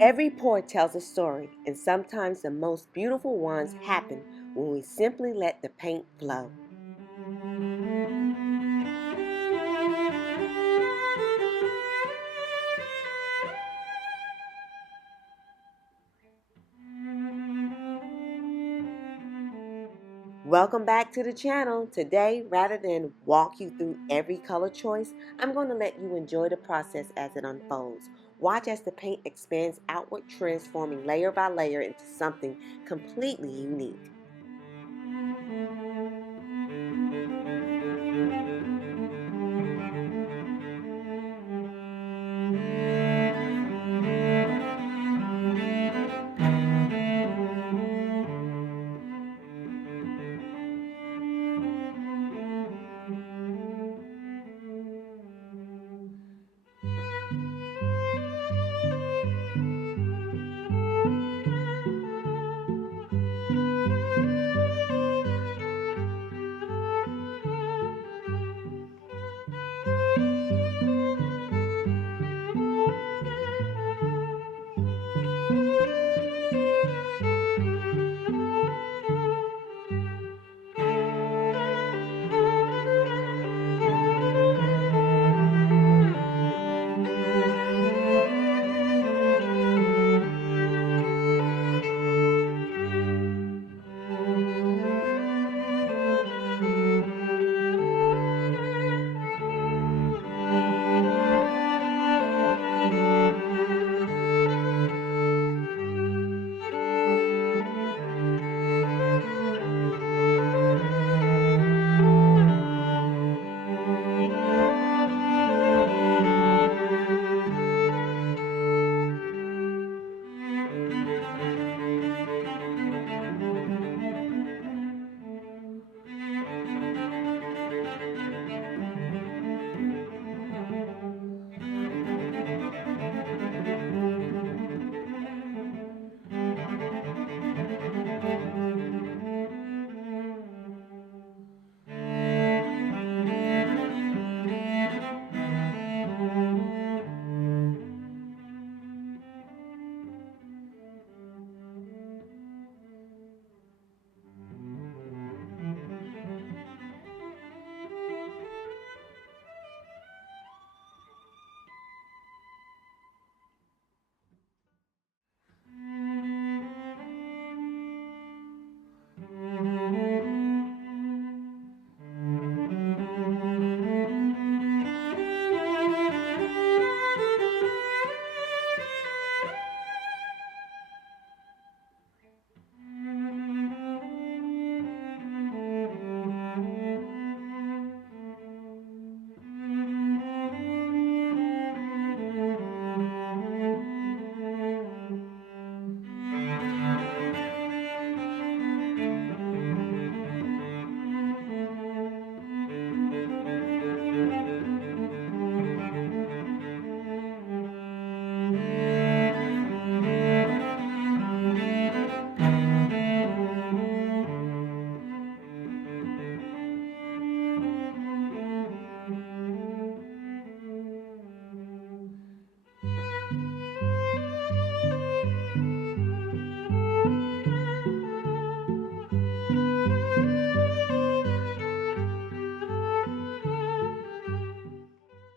Every pour tells a story, and sometimes the most beautiful ones happen when we simply let the paint flow. Welcome back to the channel. Today, rather than walk you through every color choice, I'm going to let you enjoy the process as it unfolds. Watch as the paint expands outward, transforming layer by layer into something completely unique.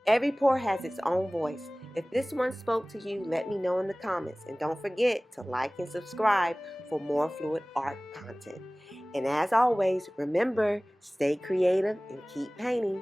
Every pour has its own voice. If this one spoke to you, let me know in the comments. And don't forget to like and subscribe for more fluid art content. And as always, remember, stay creative and keep painting.